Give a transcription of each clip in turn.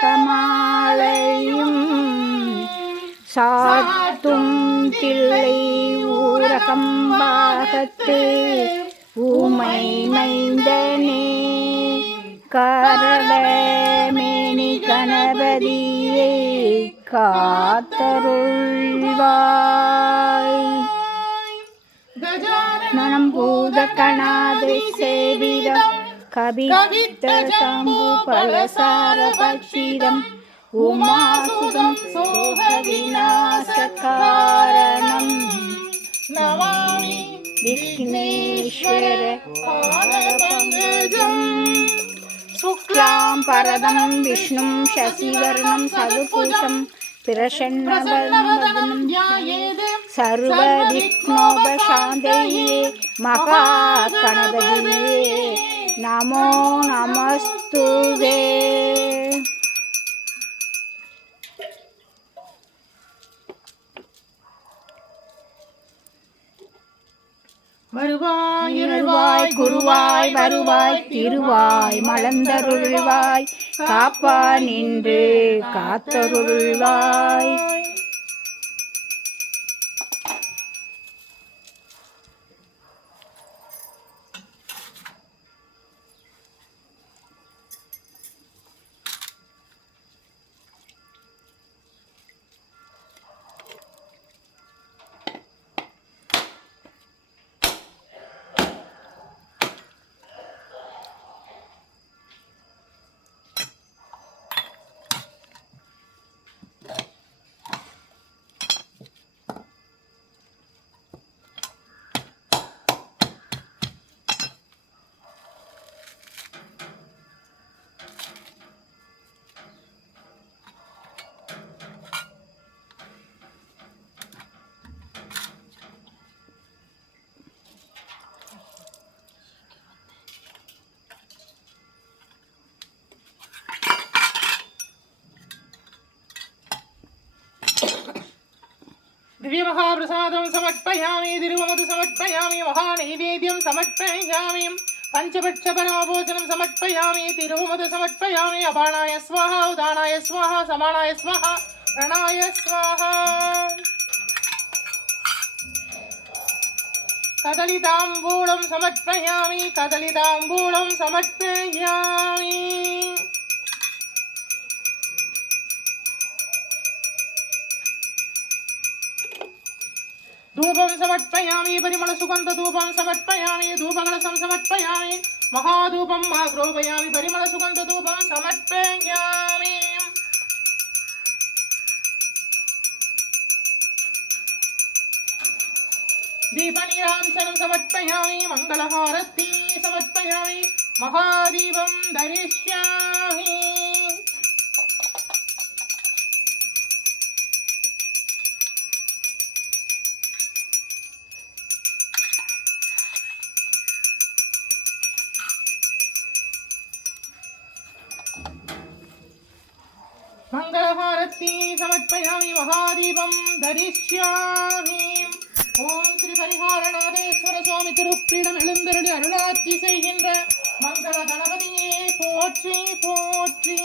கனகமாலையும் சாத்தும் தில்லை ஊரகம்பாகத்து ஊமை மைந்தனே கரளமேனி கணபதியை காத்தருள்வாய். நனம் பூத கணாதை சேவிதம் கவித்த சம்பு பலசார பட்சிதம் உமாசுதம் சோக விநாச காரணம் நமாமி விக்னேஸ்வர பாதபங்கஜம். சுக்லாம் பரதம் விஷ்ணும் சசிவர்ணம் சதுபூஷம் பிரசன்னவதனம் சர்வவிக்னோபசாந்தயே மகாகணபதியே நமோ நமஸ்துதே. வருவாய் இருள்வாய் குருவாய் வருவாய் திருவாய் மலர்ந்தருள்வாய் காப்பா நின்று காத்தருள்வாய். दिव्य महाप्रसादं समर्पयामि तिरुवमधु समर्पयामि महानैवेद्यं समर्पयामि पंचभक्ष परमभोजनं समर्पयामि तिरुवमधु समर्पयामि अपानाय स्वाहा उदानाय स्वाहा समानाय स्वाहा प्रणाय स्वाहा. कदलिताम्बूलं समर्पयामि कदलिताम्बूलं समर्पयामि. धूपं समर्पयामि परिमल सुगंध धूपं समर्पयामि धूपकलशं समर्पयामि महाधूपं आग्रोपयामि परिमल सुगंध धूपं समर्पयामि. दीपनीराञ्जनं समर्पयामि मंगलहारती समर्पयामि महादीपं दरिष्यामि. मंगलहारती समर्पयामि महादीपं दरिष्यामि. ओम श्री परिहारनाथेश्वर स्वामी திருப்பீடம் எழுந்தருளி அருளாட்சி செய்கின்ற மங்கள கணபதியே போற்றி போற்றி.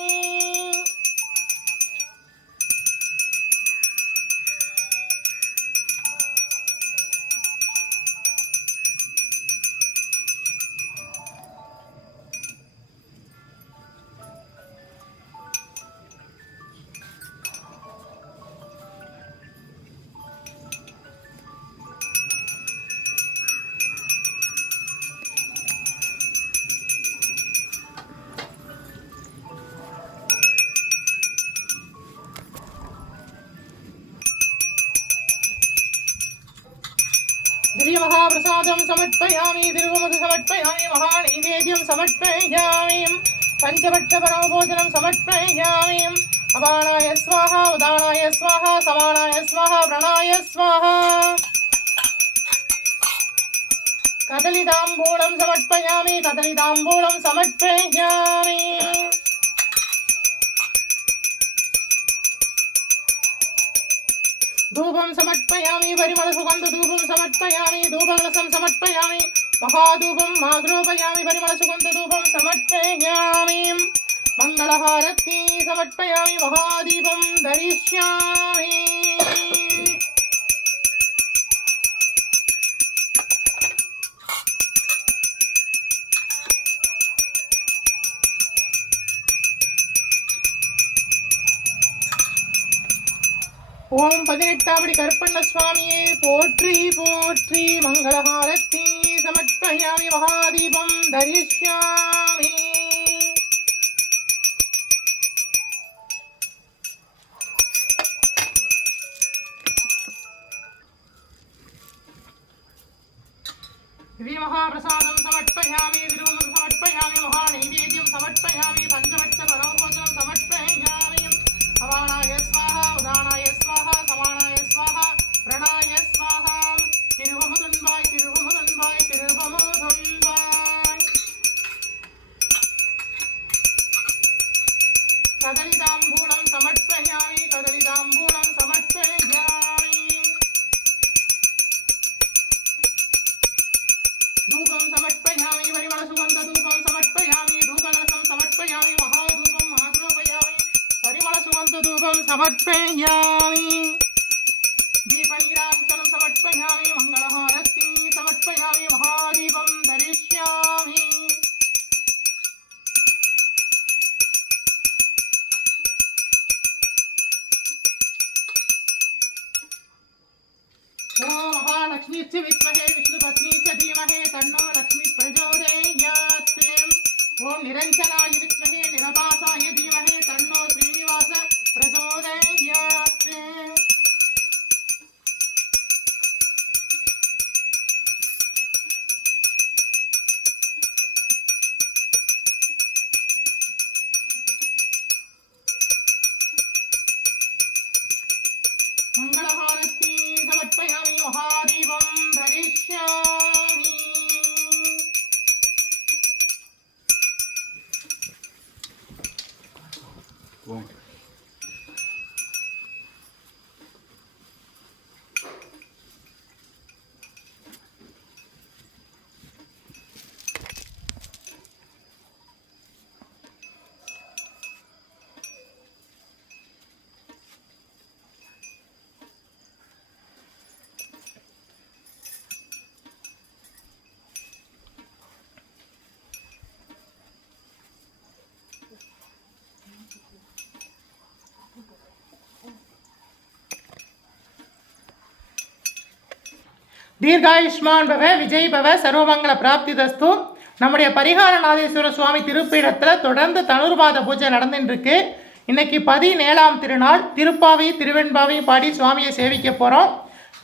दिव्य महाप्रसादं समर्पयामि तिरुवमधु समर्पयामि महानैवेद्यं समर्पयामि पंचभक्ष परमभोजनं समर्पयामि अपानाय स्वाहा उदानाय स्वाहा समानाय स्वाहा प्रणाय स्वाहा. कदलिताम्बूलं समर्पयामि कदलिताम्बूलं समर्पयामि. धूपं समर्पयामि परिमल सुगंध धूपं समर्पयामि धूपकलशं समर्पयामि महाधूपं आग्रोपयामि परिमल सुगंध धूपं समर्पयामि मंगलहारती समर्पयामि महादीपं दरिष्यामि ओम 18 கருப்பண்ண சுவாமியே போற்றி போற்றி मंगलहारती समर्पयामि महादीपं दरिष्यामि दिव्य महाप्रसादं समर्पयामि तिरुमुख समर्पयामि महानैवेद्यं समर्पयामि पंचवट्स परमभोजनं समर्पयामि हवाणाय स्वाहा उदानाय स्वाहा समानाय स्वाहा प्रणाय स्वाहा तिरुवमुदन्वाय तिरुवमुदन्वाय तिरुवमुदन्वाय कदलिताम्बूलं समर्पयामि कदलिताम्बूलं समर्पयामि धूपं समर्पयामि परिमलसुगन्धधूपं समर्पयामि धूपरसं समर्पयामि महाधूपं आग्रोपयामि परिमलसुगन्धधूपं समर्पयामि दीपनीराञ्जनं समर्पयामि मङ्गलहारती समर्पयामि महादीपं दरिष्यामि ओम महालक्ष्मी च विद्महे विष्णुपत्नी च धीमहि तन्नो लक्ष्मी प्रचोदयात् ओम निरञ्जनाय विद्महे निरभासाय धीमहि तन्नो श्रीनिवास प्रचोदयात् मंगलहारती समर्पयामि महादीपं धरिष्यामि தீர்காயுஷ்மான் பவ விஜய் பவ சர்வமங்கல பிராப்திதஸ்து. நம்முடைய பரிகாரநாதேஸ்வர சுவாமி திருப்பீடத்தில் தொடர்ந்து தனுர்மாத பூஜை நடந்துட்டு இருக்கு. இன்னைக்கு 17ஆம் திருநாள் திருப்பாவை திருவெண்பாவை பாடி சுவாமியை சேவிக்க போகிறோம்.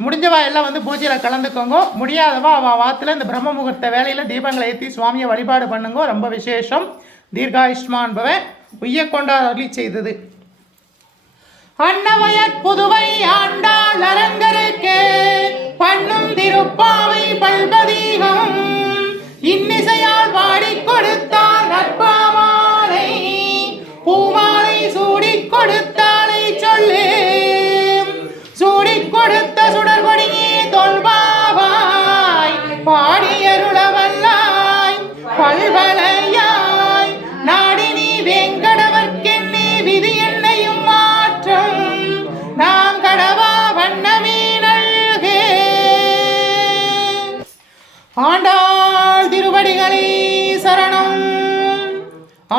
முடிஞ்சவா எல்லாம் வந்து பூஜையில் கலந்துக்கோங்க. முடியாதவா அவள் வாத்தில் இந்த பிரம்ம முகூர்த்த வேலையில் தீபங்களை ஏற்றி சுவாமியை வழிபாடு பண்ணுங்க. ரொம்ப விசேஷம். தீர்காயுஷ்மான் பவ உய்ய கொண்டார் அருளி செய்தது. அன்னவயற் புதுவை ஆண்டாள் அரங்கருக்கே பண்ணும் திருப்பாவை பல்பதீகம் இன்னிசையால் பாடிக் கொடுத்தாள் நற்பாமாலை பூமாலை சூடிக் கொடுத்தாளை சொல்லு சூடிக் கொடுத்த சுடர்கொடியே தொல்பாவாய் பாடியருளவல்லாய் பல்வலையாய் நாடினி வெங்கடவர்க்கென்னே விதி என்னையும் மாற்றம் நாம் கடவா வண்ணமே நல்கே. ஆண்டாள் திருவடிகளே சரணம்.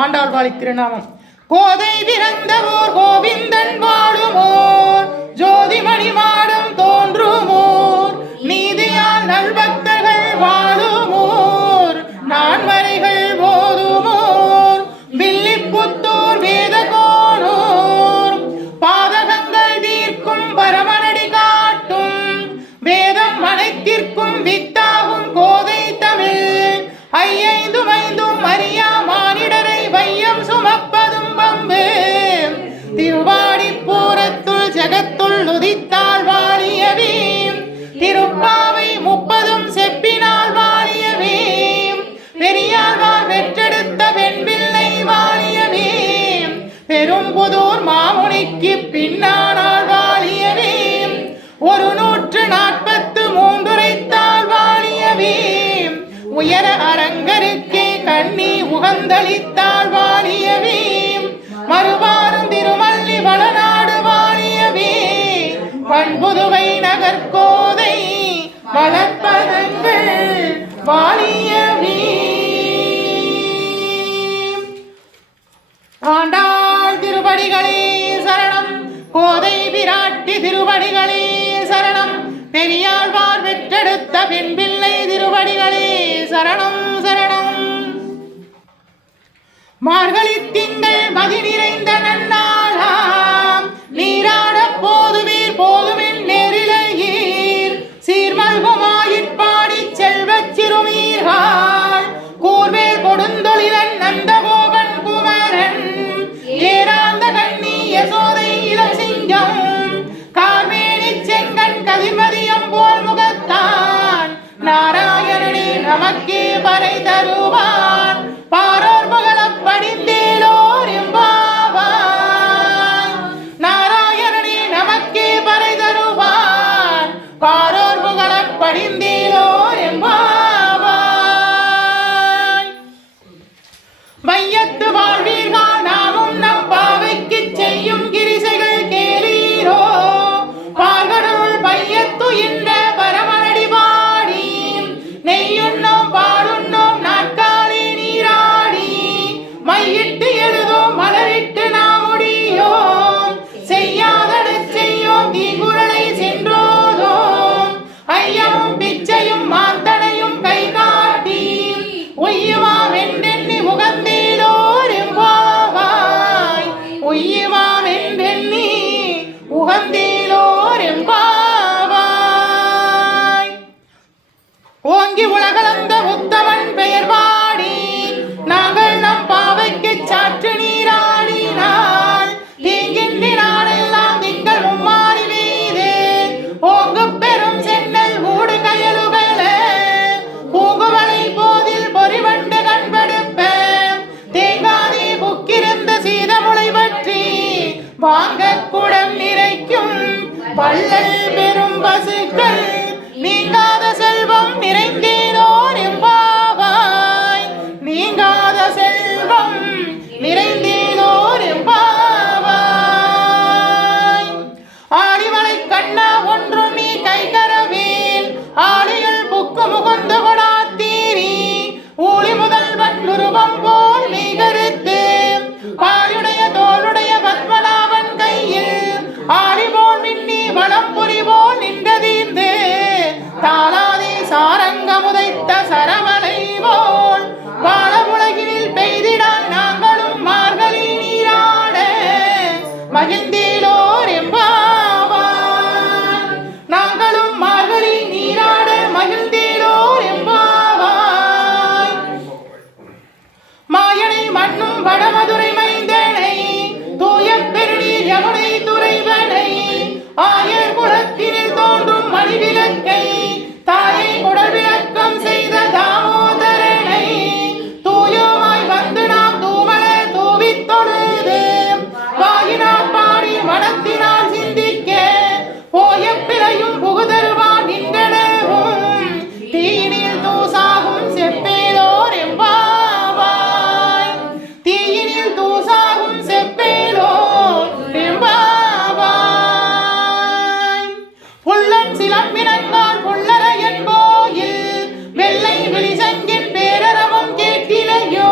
ஆண்டாள் வாழி திருநாமம். கோதை பிறந்தவோர் கோவிந்தன் வாழுமோர் ஜோதிமணி மாடம் தோன்றுமோர் நீதியால் நல்பக்தர்கள் வாழுமோர் நான்மறைகள் போதுமோர் வில்லிப்புத்தூர் வேதகோனோர் பாதகங்கள் தீர்க்கும் பரமனடி காட்டும் வேதம் அனைத்திற்கும் வித்தாகும் கோதை தமிழ் ஐயைந்தும் ஐந்தும் அறியா மானிடரை வையம் சுமப்பதும் பம்பு திருவாடிப்பூரத்துள் ஜகத்துள் உதித்தாள் வாழியவே திருப்பாவை 30 செப்பினால் வாழியவே பெரியாழ்வார் வெற்றெடுத்த வெண்பிள்ளை வாழியவே பெரும்புதூர் மாமுனிக்கு பின்னானால் வாழியவே 143 உரைத்தாள் வாழியவே உயர அரங்கருக்கே கண்ணி உகந்தளித்தாள் வாழியவே வளர்ப்பதங்கள் வாழியவே. ஆண்டாள் திருவடிகளே சரணம், கோதை பிராட்டி திருவடிகளே சரணம், பெரியாழ்வார் பெற்றெடுத்த பெண் பிள்ளை திருவடிகளே சரணம் சரணம். மார்கழி திங்கள் மதி நிறைந்த நன்னாளாம், நீராட போதுவீர் போதுமென் நேரிலையீர், சீர்மல்குமாயிற்பாடி செல்வச் சிறுமீர்கள், கூர்வேல் கொடுந்தொழிலன் நந்தகோபன் குமரன், ஏராந்த கண்ணி யசோதை இளசிங்கம், கார்மேனி செங்கன் கதிர்மதியம் போல் முகத்தான், நாராயணனே நமக்கே பறை தருவான், பாரோர் புகழப் படிந்தேலோர் எம்பாவாய். நாராயணனே நமக்கே பறை தருவான், பாரோர் புகழப் படிந்தேலோர் எம்பாவாய். வையத்து வாழ்வீர்கள் நாமும் நம் பாவைக்கு செய்யும் கிரிசைகள் கேளீரோ, பால்கடவுள் பையத்து என்ற பரமனடி பாடி, நெய்யுண்ணோம் பாடுண்ணோம் நாட்காலி நீராடி, மையிட்டு எழுதோம் மலரிட்டு நாம் முடியோம், செய்யாதடச் செய்யோம் தீங்குறளை சென்றோதோம், ஐயமும் பிச்சையும் மாந்தனையும் கை காட்டி, உய்யுமாம் என்றெண்ணி உகந்தேலோர் எம்பாவாய், உய்யுமாம் என்றெண்ணி உகந்தேலோர் எம்பாவாய். ஓங்கி உலகளந்த உத்தமன் பெயர் பாடி, நாங்கள் நம் பாவைக்கு சாற்று நீராடினால், தீங்கின்றி நாளெல்லாம் திங்கள் மும்மாறி மீது, ஓங்கு பெரும் சென்னல் ஊடு கயலுகள, பூங்குவலை போதில் பொறிவண்டு கண்படுப்ப, தேங்காதி புக்கிருந்த சீதமுளை பற்றி, வாங்க குடம் நிறைக்கும் வள்ளல் பெரும் பசுக்கள், நீங்காத செல்வம் நிறைந்தேலோர் எம்பாவாய், நீங்காத செல்வம் நிறைந்தேலோர் எம்பாவாய். ஆழிமலை கண்ணா ஒன்று நீ கைகரவேல், ஆழியுள் புக்கு முகுந்து கொடாத்தீரி, ஊழி முதல்வன் உருவம் போல் நீ கருத்து, பாயுடைய தோளுடைய பத்மநாபன் கையில், ஆழி போல் மின்னி வளம் புரி போல் நின்றதீர்ந்து, தாளாதே சாரங்க முதைத்த சரமலை போல், வாழ உலகினில் பெய்திடான் நாங்களும் மார்கழி நீராட, மகிழ்ந்தேலோர் எம்பாவாய், நாங்களும் மார்கழி நீராட மகிழ்ந்தேலோர் எம்பாவாய். மாயனை மண்ணும் வடமதுரை மைந்தனை, தூய பெருநீர் யமுனை துறைவனை, ஆயர் குலத்தினில் தோன்றும் மணிவிளக்கை, தாயை குடல் விளக்கம் செய்த தாமோதரனை, தூயமாய் வந்து நாம் தூமல தூவித் தொழுது, வாயினால் பாடி மனத்தினால் சிந்திக்க, போய பிழையும் புகுதருவான் நின்றனவும், தீயினில் தூசாகும் செப்பேலோர் எம்பாவாய், தீயினில் தூசாகும் செப்பேலோர் எம்பாவாய். புல்லன் சிலம்பினங்கால் புல்லரையன் கோயில், வெள்ளை விழிசங்கின் பேரரவம் கேட்டிலையோ,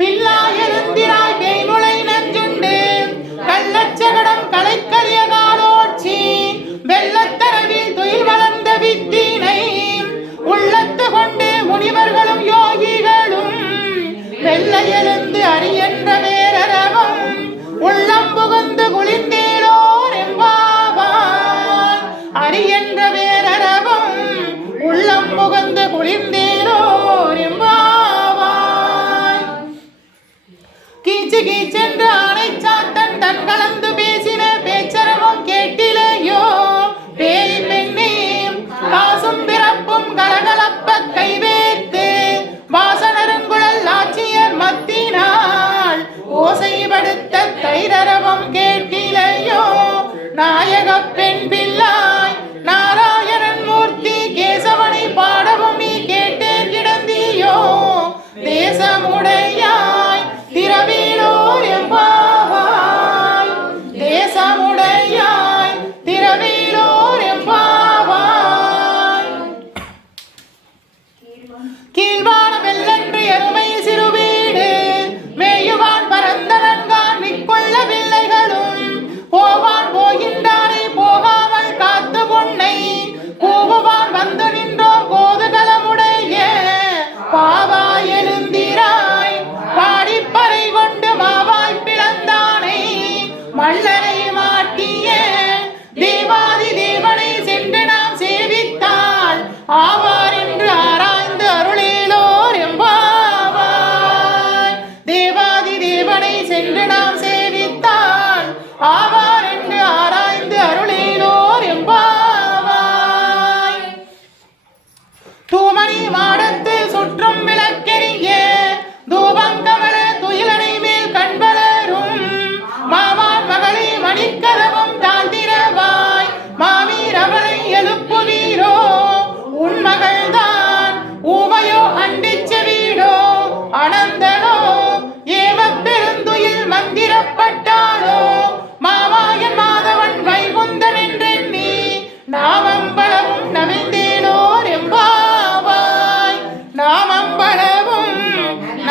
பில்லா எழுந்திராய் பேய்முளை நஞ்சுண்டு, கள்ளச்சகடம் கலைக்கலிய காலோட்சி, வெள்ளத்தரவில் துயில் வளர்ந்த வித்தினை, உள்ளத்து கொண்டு முனிவர்களும் யோகிகளும், வெள்ளை எழுந்து அரியன்ற வேரரவம், உள்ளம் புகுந்து குளிர்ந்தேலோர் எம்பாவாய், அரியன்ற வேரரவம், உள்ளம் புகுந்து குளிர்ந்தேலோர் எம்பாவாய். கீச்சு கீச்சென்று ஆணை சாத்தன் தன் கலந்து பேசின பேச்சரவம் கேட்டிலையோ, பேய் பெண்ணே காசும் பிறப்பும் கலகலப்ப கைவேத்து, வாசனருங்குழல் ஆட்சியர் மத்தினால், ஓசைப்படுத்த தைரரவம் கேட்டிலையோ, நாயக பெண் பிள்ளாய் நாராயணன் மூர்த்தி கேசவனை பாடவும் நீ கேட்டே கிடந்தியோ, தேசமுடையாய் திரவிலோர் எம்பாவாய்,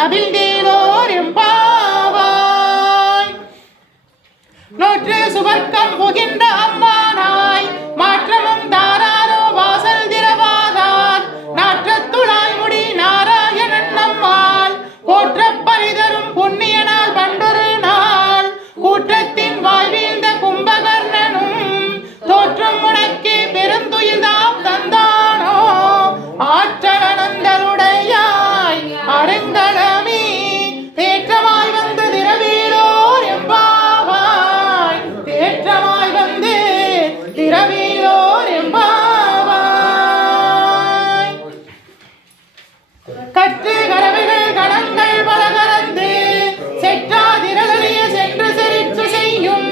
அவிழ்ந்தேலோர் எம்பாவாய். நோற்று சுவர்க்கம் புகின்ற அம்மானாய் மாற்றமும் தாராரோ வாசல் திரவாதார் நாற்றத்துளாய் முடி நாராயணன் நம்மால் போற்ற பரிதரும் புண்ணியனால் பண்டொரு நாள் கூற்றத்தின் வாழ்வீழ்ந்த கும்பகர்ணனும் தோற்றம் உனக்கே பெருந்துயில்தாம் தந்தானோ ஆற்றலனந்தருடையாய் அருங்கலமே தேற்றமாய் வந்து திரவீலோர் எம்பாவாய். தேற்றமாய் வந்து திரவீலோர் எம்பாவாய். கற்று கரவைகள் கணங்கள் பல கலந்து செற்றாதிரளிய சென்று செறிற்று செய்யும்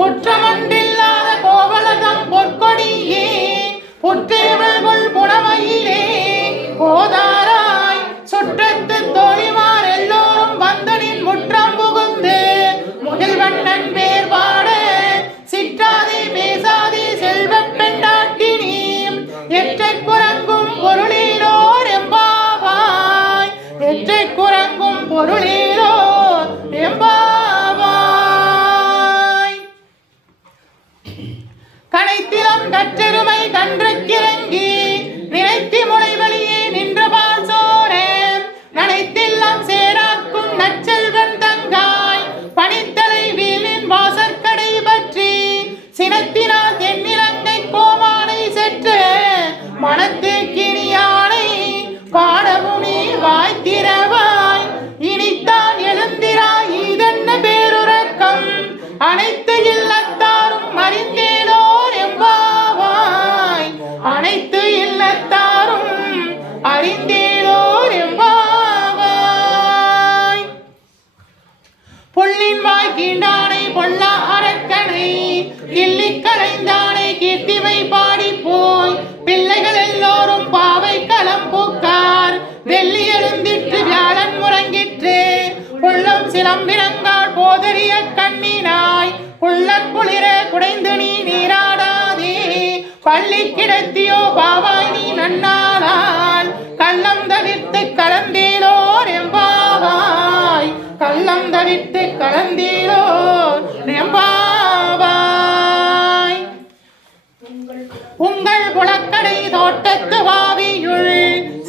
குற்றமொன்றில்லாத கோவலதம் பொற்கொடியே புற்றேவல்கொள் புனமையிலே போதாராய் சுற்றத்து தோழிமார் எல்லோரும் வந்து நின் முற்றம் புகுந்து முகில்வண்ணன் பேர் பாட சிற்றாதே பேசாதே செல்வப் பெண்டாட்டினி எற்றை குரங்கும் பொருளீலோர் எம்பாவாய். எற்றை குரங்கும் பொருளீலோர் எம்பாவாய். கனைத்திலம் கற்றெருமை கன்றுக்கிறங்கி நினைத்தி முளைவழியே நின்றபால் சோரேன் நனைத்தில்லாம் சேராக்கும் நச்செல்வன் தங்காய் பனித்தலை வீலின் வாசற்கடை பற்றி சினத்தினால் தென்னிலங்கை கோமானை செற்று மனத்து கிணியானை பாடமுனி வாய்த்திரவாய் இனித்தான் எழுந்திராய் இதென்ன பேருறக்கம் அனைத்து இல்லத்தாரும் அறிந்தேலோர் எம்பாவாய். அனைத்து இல்லத்தாரும் அறிந்தேலோர் எம்பாவாய். புள்ளின் வாய் கீண்டானை பொல்லா அரக்கனை கிள்ளி கலைந்தானை கீர்த்திவை பாடி போய் பிள்ளைகள் எல்லோரும் பாவை களம் பூக்கார் வெள்ளி எழுந்திற்று வியாழன் முறங்கிற்று புள்ளும் சிலம்பிரங்கால் போதறிய கண்ணினாய் புள்ள குளிர குடைந்து நீ நீராடாதே பள்ளி கிடத்தியோ பாவாய் நீ நன்னாளால் கள்ளம் தவிர்த்து கலந்தேலோர் எம்பாவாய். கள்ளம் தவிர்த்து கலந்தேலோர் எம்பாவாய். உங்கள் புலக்கடை தோட்டத்து வாவியுள்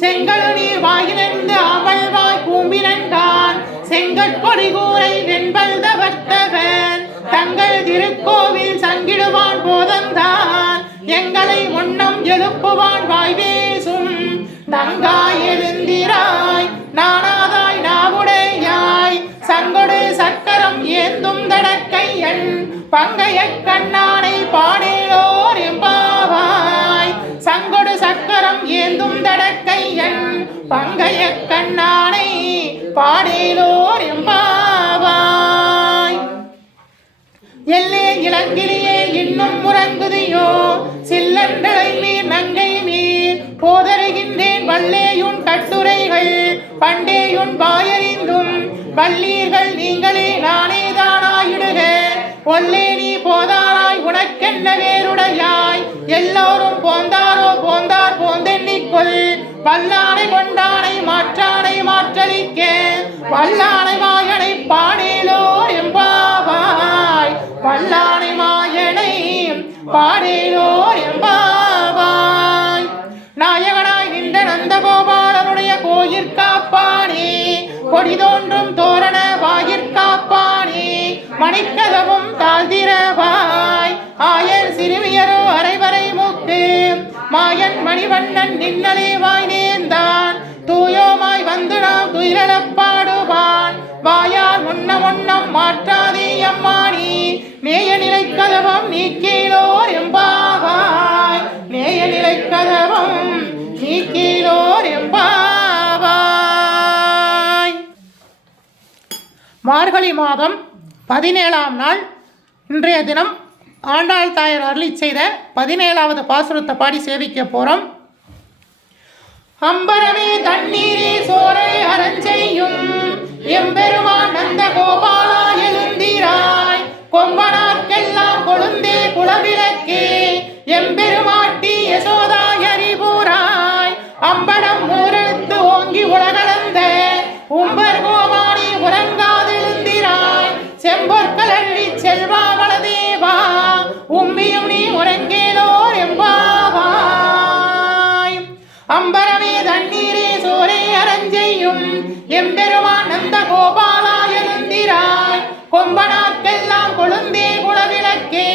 செங்கல் நீர் வாயிலிருந்து அமழ்வாய் கூம்பினன்கான் செங்கற்பொடி கூரை வெண்பல்த வர்த்தகர் தங்கள் திருக்கோவில் சங்கிடுவான் போதந்தான் எங்களை முன்னம் எழுப்புவான் வாய்வேசும் நங்காய் எழுந்திராய் நானாதாய் நாவுடையாய் சங்கொடு சக்கரம் ஏந்தும் தடக்கையன் பங்கைய கண்ணானை பாடேலோர் எம்பாவாய். சங்கொடு சக்கரம் ஏந்தும் தடக்கையன் பங்கைய கண்ணானை பாடேலோர் எம்பாவாய். எல்லே இளங்கிலியே இன்னும் முறங்குதியோ சில்லண்டலை மீர் நங்கை மீர் போதருகின்றேன் வல்லேயுன் கட்டுரைகள் பண்டேயுன் வாயறிந்தும் வல்லீர்கள் நீங்களே நானே தானாயிடுக ஒல்லே நீ போதாராய் உனக்கென்ன வேறுடையாய் எல்லோரும் போந்தாரோ போந்தார் போந்தெண்ணிக்கொள் வல்லானை கொண்டானை மாற்றானை மாற்றலிக்க வல்லானை மாயனை பாடேலோர் எம்பாவாய். வல்லானை மாயனை பாடேலோர் எம்பாவாய். நாயகனாய் நின்ற நந்தகோபாலனுடைய கோயிற்காப்பானே கொடி தோன்றும் தோரண வாயிற்காப்பானே மணிக்கதவும் தாழ்திரவாய் ஆயர் சிறுமியரோ அரைவரை மூக்கு மாயன் மணிவண்ணன் நின்னலே வாய் நேர்ந்தான் தூயோமாய் வந்து நாம் துயிலப் பாடுவான் வாயார் முன்னம் மாற்றாதே அம்மானி நேய நிலை கதவம் நீக்கீலோர் எம்பாவாய். நேய நிலை கதவம் நீக்கீலோர் எம்பாவாய். மார்கழி மாதம் 17ஆம் நாள் இன்றைய தினம் ஆண்டாள் தாயார் அருளி செய்த 17வது பாசுரத்தை பாடி சேவிக்க போகிறோம். அம்பரமே தண்ணீரே சோரை அறஞ்செய்யும் எம்பெருமான் நந்த கோபாலா எழுந்திராய் கொம்பனார்க்கெல்லாம் கொழுந்தே குளவிளக்கே எம்பெருமாட்டி யசோதாய் அறிவுராய் அம்படம் ஊரெழுத்து ஓங்கி உலகளந்த உம்பர் கண்ணீரே சோரே அரஞ்செய்யும் எம்பெருமான் நந்த கோபாலா எழுந்திராய் கொம்பனாக்கெல்லாம் கொழுந்தே குலவிளக்கே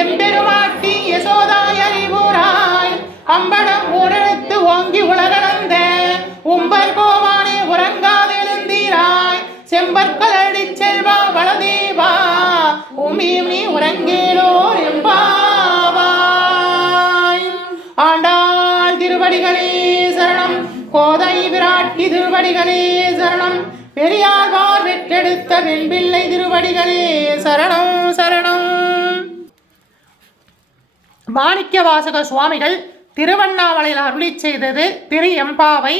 எம்பெருமாட்டி யசோதாய் அறிவுராய் அம்படம் ஊரெடுத்து ஓங்கி உலகளந்த உம்பர் கோமானே உறங்காதெழுந்திராய் செம்பற்களடி செல்வா வளதேவா உமியும் நீ உறங்கேலோர் எம்பாவாய். ஆண்டாள் திருவடிகளே சரணம். கோதை விராட்டி திருவடிகளே சரணம். பெரியாழ்வார் வெற்றெடுத்த வெண்பிள்ளை திருவடிகளே சரணம் சரணம். மாணிக்கவாசக சுவாமிகள் திருவண்ணாமலையில் அருளி செய்தது திரு எம்பாவை.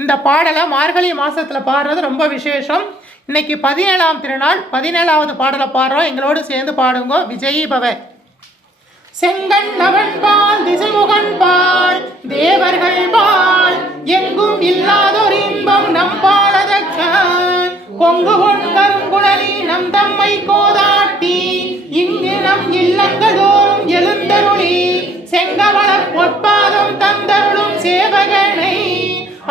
இந்த பாடலை மார்கழி மாதத்தில் பாடுறது ரொம்ப விசேஷம். இன்னைக்கு 17ஆம் திருநாள் 17வது பாடலை பாடுறோம். எங்களோடு சேர்ந்து பாடுங்க. விஜயி பவ. செங்கண்ணவன் பால் திசைமுகன் பால் தேவர்கள் பால் எங்கும் இல்லாதொரு இன்பம் நம்பாளதக்க கொங்கு கொண்கருங்குழலி நம் தம்மை கோதாட்டி இங்கு நம் இல்லங்களோறும் எழுந்தருளி செங்கமல பொற்பாதம் தந்தருளும் சேவகனை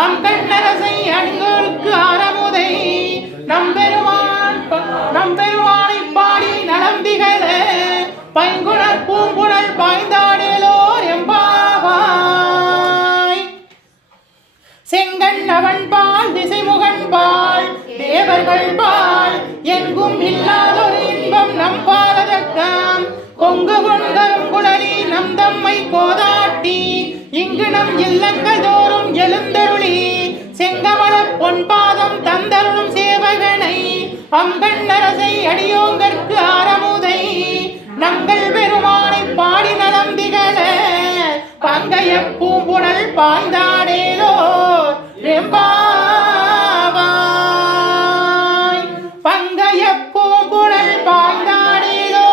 அங்கண்ணரசை அணிகளுக்கு அறமுதை நம்பெருமானை பாடி நலம்பிகள பைங்குணர் பூங்குணர் பாய்ந்தாடலோர் எம்பாவாய். செங்கண்ணவன் பால் திசைமுகன் பால் தேவர்கள் பால் எங்கும் இல்லாதொரு இன்பம் நம்பாலதக்கம் கொங்கு கொண்டரும் குழலி நம் தம்மை கோதாட்டி இங்கு நம் இல்லங்கள் தோறும் எழுந்தருளி செங்கமல பொன்பாதம் தந்தருளும் சேவகனை அம்பெண்ணரசை அடியோங்கற்கு ஆரமுதை நங்கள் பெருமானை பாடி நலம்பிகள பங்கைய பூம்புணல் பாய்ந்தாடேலோ ரெம்பாவாய். பங்கைய பூம்புணல் பாய்ந்தாடேலோ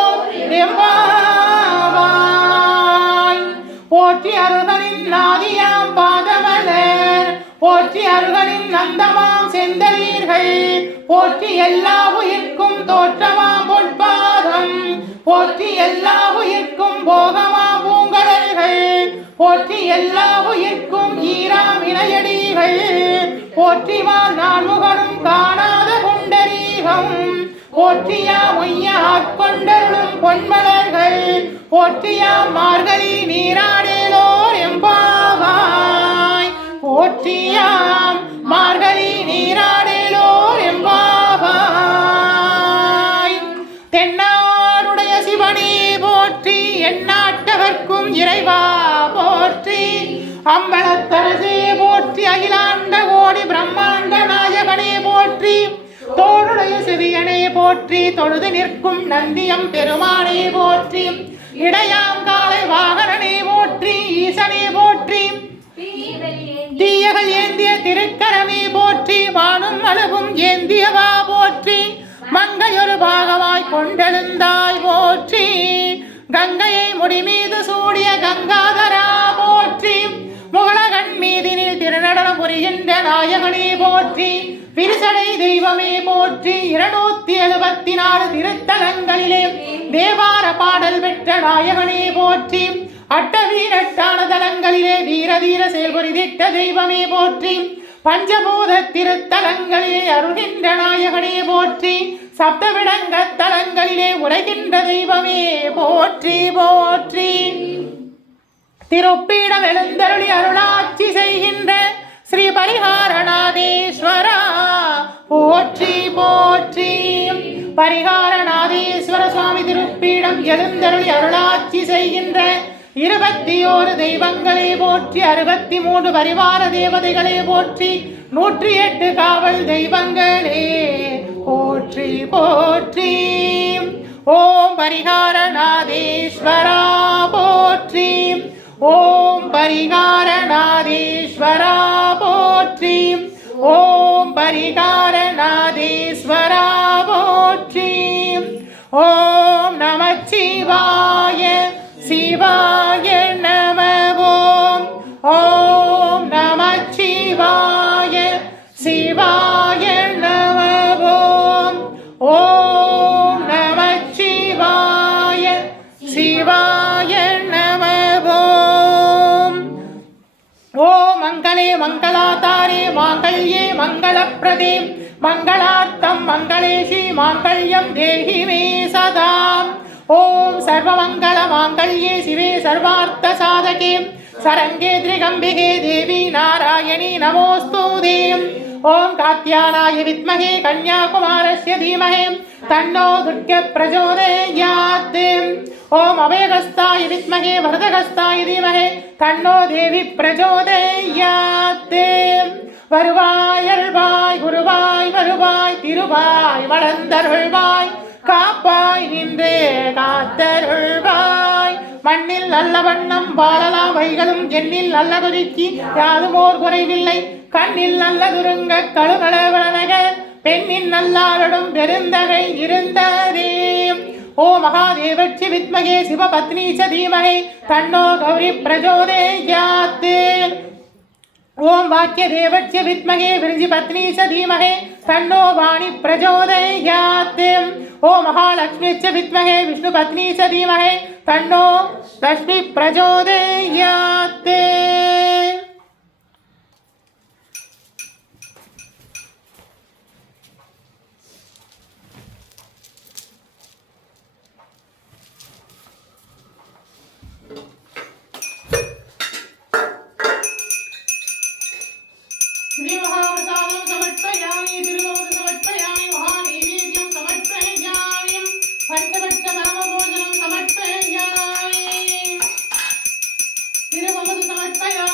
ரெம்பாவாய். போற்றி அருகனின் நாதியாம் பாதமலர் போற்றி அருகனின் நந்தமாம் செந்தலீர்கள் போற்றி எல்லா உயிர்க்கும் தோற்றமாம் பொற்பாதம் போற்றி எல்லா உயிர்க்கும் போகமா பூங்கடல்கள் போற்றி எல்லா உயிர்க்கும் ஈராம் இணையடிகள் போற்றிவான் நான்முகனும் காணாத குண்டரீகம் போற்றியா மொய்யா ஆட்கொண்டருளும் பொன்மலர்கள் போற்றியா மார்கழி நீராடேலோர் எம்பாவாய். போற்றியாம் மார்கழி நீராடேலோர் எம்பாவாய். தென்னாடுடைய சிவனே போற்றி எந்நாட்டவர்க்கும் இறைவா போற்றி அம்பலத்தரசே போற்றி அகிலாண்ட கோடி பிரம்மாண்ட நாயகனே போற்றி தோளுடைய சிறியனே போற்றி தொழுது நிற்கும் நந்தியம் பெருமானே போற்றி இடையாங்காலை வாகனனே போற்றி ஈசனே போற்றி தீயகள் ஏந்திய திருக்கரமே போற்றி வானும் அளவும் ஏந்தியவா போற்றி மங்கையொரு பாகமாய் கொண்டெழுந்தாய் போற்றி கங்கையை முடிமீது சூடிய கங்காதரா போற்றி முகலகன் மீதினில் திருநடனம் புரிகின்ற நாயகனே போற்றி விரிசடை தெய்வமே போற்றி 274 திருத்தலங்களிலே தேவார பாடல் பெற்ற நாயகனே போற்றி அட்டவீரட்டான தலங்களிலே வீரதீர செயல்புரிதிட்ட தெய்வமே போற்றி பஞ்சபூத திருத்தலங்களிலே அருகின்ற நாயகனே போற்றி சப்தவிடங்க தலங்களிலே உரைகின்ற தெய்வமே போற்றி போற்றி. திருப்பீடம் எழுந்தருளி அருளாட்சி செய்கின்ற ஸ்ரீ பரிகாரநாதேஸ்வரா போற்றி போற்றி. பரிகாரநாதேஸ்வர சுவாமி திருப்பீடம் எழுந்தருளி அருளாட்சி செய்கின்ற 21 தெய்வங்களே போற்றி 63 பரிவார தேவதைகளே போற்றி 108 காவல் தெய்வங்களே போற்றி போற்றி. ஓம் பரிகாரநாதேஸ்வரா போற்றி. ஓம் பரிகாரநாதேஸ்வரா போற்றி. ஓம் பரிகாரநாதேஸ்வரா போற்றி. ஓம் நமச்சிவாய சிவாய நம. ஓம் ஓம் நமச்சிவாய சிவாய நம. ஓம் ஓம் நமச்சிவாய சிவாய நம. ஓம் ஓம் மங்களே மங்களா सर्वमङ्गलदातारे माङ्गल्ये मङ्गलप्रदे मङ्गलार्थं मङ्गलेशी माङ्गल्यं देहि मे सदा। ॐ सर्वमङ्गलमाङ्गल्ये शिवे सर्वार्थसाधके शरण्ये त्र्यम्बिके देवी नारायणी नमोऽस्तुते। ॐ कात्यायनाय विद्महे कन्याकुमारस्य धीमहि तन्नो दुर्गे प्रचोदयात्। ॐ अभयहस्ताय विद्महे वरदहस्ताय धीमहि तन्नो देवी प्रचोदयात्। வருவாய் அருள்வாய் குருவாய் வருவாய் திருவாய் வளர்ந்தருள்வாய் காப்பாய் நின்றே காத்தருள்வாய். மண்ணில் நல்ல வண்ணம் வாழலாம் வைகளும் எண்ணில் நல்ல கொதிக்கி யாதுமோர் குறைவில்லை கண்ணில் நல்ல துருங்க கழுமளவளனக பெண்ணின் நல்லாருடும் பெருந்தகை இருந்ததே. ஓ மகாதேவச்சி வித்மகே சிவபத்னி ச தீமஹி தன்னோ கௌரி பிரச்சோதயாத். ஓம் வாக்கியதேவச்ய வித்மகே விருஞ்சிபத்னி ச தீமஹி தன்னோ வாணி பிரச்சோதயாத். ஓம் மகாலக்ஷ்மிச்ச வித்மகே விஷ்ணுபத்னி ச தீமஹி தன்னோ லக்ஷ்மி பிரச்சோதயாத். श्रीमहाप्रसादं समर्पयामि तिरुमोदं समर्पयामि महानैवेद्यं समर्पयामि पञ्चभक्षपरमभोजनं समर्पयामि तिरुमोदं समर्पयामि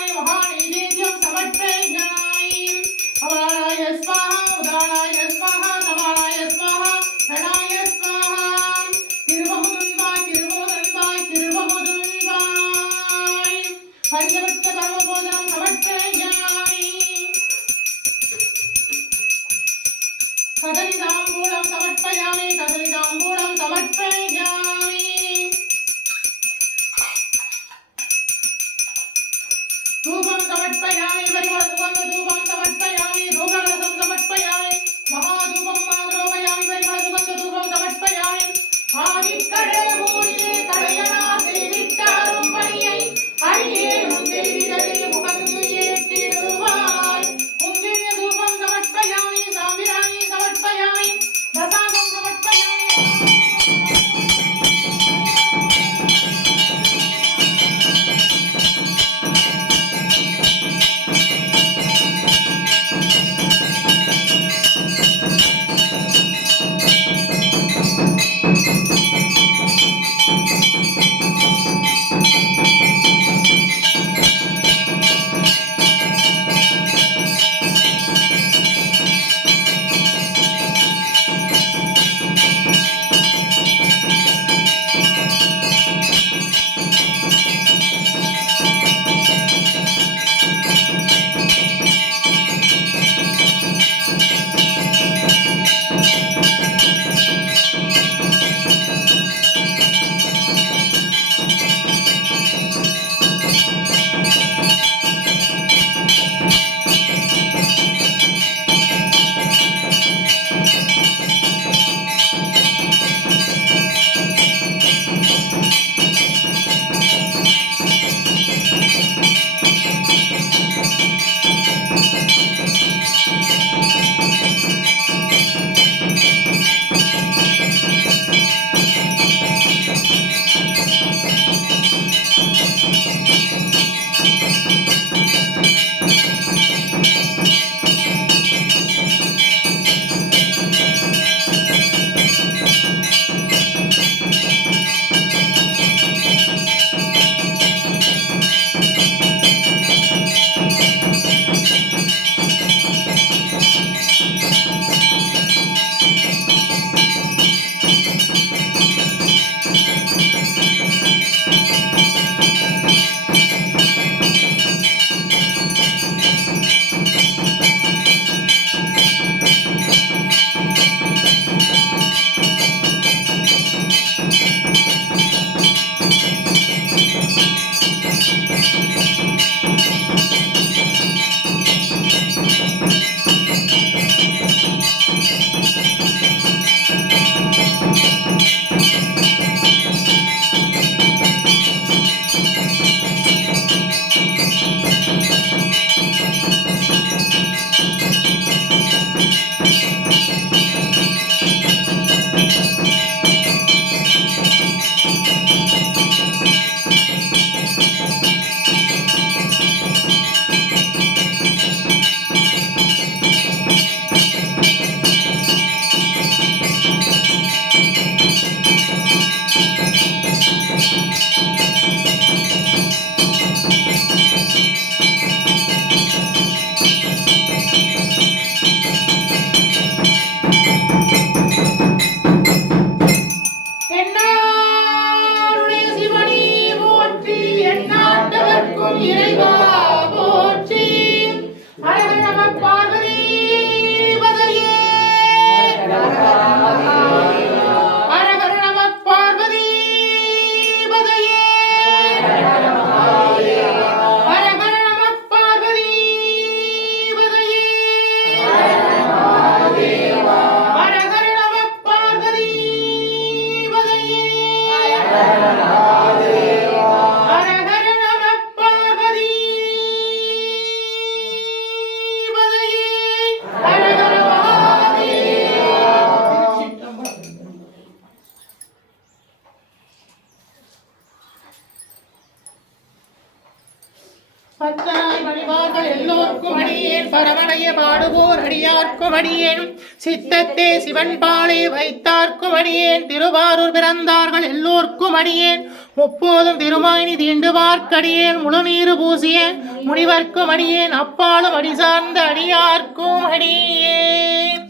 அடியேன் பரமனைய பாடுவோர் அடியார்க்கும் அடியேன் சித்தத்தே சிவன் பாலே வைத்தார்க்கும் அடியேன் திருவாரூர் பிறந்தார்கள் எல்லோர்க்கும் அடியேன் முப்போதும் திருமாயினி தீண்டுவார்க்கடியேன் முழுநீரு பூசிய முனிவர்க்கும் அடியேன் அப்பாலும் அடி சார்ந்த அடியார்க்கும் அடியேன்.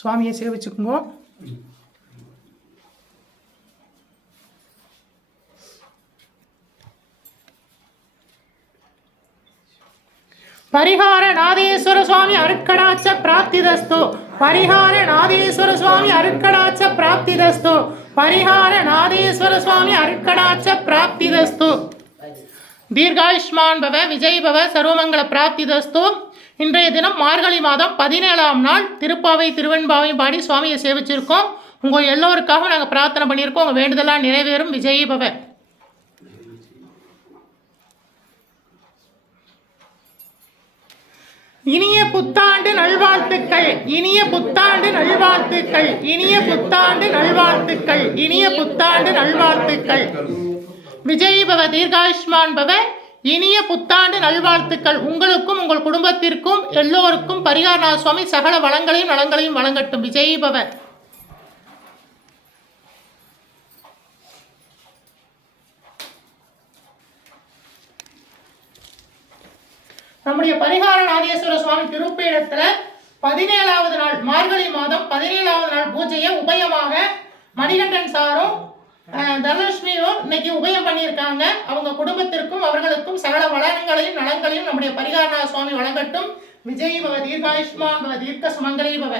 சுவாமியை சேவிச்சுக்குங்க. பரிகார நாதேஸ்வர சுவாமி அருட்கடாட்ச பிராப்திதஸ்து. பரிகார நாதேஸ்வர சுவாமி அருட்கடாட்ச பிராப்திதஸ்து. பரிகார நாதேஸ்வர சுவாமி அருட்கடாட்ச பிராப்திதஸ்து. தீர்காயுஷ்மான் பவ விஜய் பவ சர்வமங்கல பிராப்திதஸ்து. இன்றைய தினம் மார்கழி மாதம் 17ஆம் நாள் திருப்பாவை திருவெண்பாவை பாடி சுவாமியை சேவிச்சிருக்கோம். உங்கள் எல்லோருக்காகவும் நாங்கள் பிரார்த்தனை பண்ணியிருக்கோம். உங்கள் வேண்டுதலாக நிறைவேறும். விஜய் பவ. இனிய புத்தாண்டு நல்வாழ்த்துக்கள். இனிய புத்தாண்டு நல்வாழ்த்துக்கள். இனிய புத்தாண்டு நல்வாழ்த்துக்கள். இனிய புத்தாண்டு நல்வாழ்த்துக்கள். விஜய் பவ தீர்காயுஷ்மான் பவ. இனிய புத்தாண்டு நல்வாழ்த்துக்கள். உங்களுக்கும் உங்கள் குடும்பத்திற்கும் எல்லோருக்கும் பரிகாரநாத சுவாமி சகல வளங்களையும் நலங்களையும் வழங்கட்டும். விஜய் பவ. நம்முடைய பரிகார நாதேஸ்வர சுவாமி திருப்பீடத்தில் 17ஆவது நாள் மார்கழி மாதம் 17ஆவது நாள் பூஜையை உபயமாக மணிகண்டன் சாரும் தனலட்சுமியும் இன்னைக்கு உபயம் பண்ணியிருக்காங்க. அவங்க குடும்பத்திற்கும் அவர்களுக்கும் சகல வளங்களையும் நலங்களையும் நம்முடைய பரிகாரநாத சுவாமி வழங்கட்டும். விஜய் பவ தீர்காயுஷ்மான் பவ தீர்க்க சுமங்கலி பவ.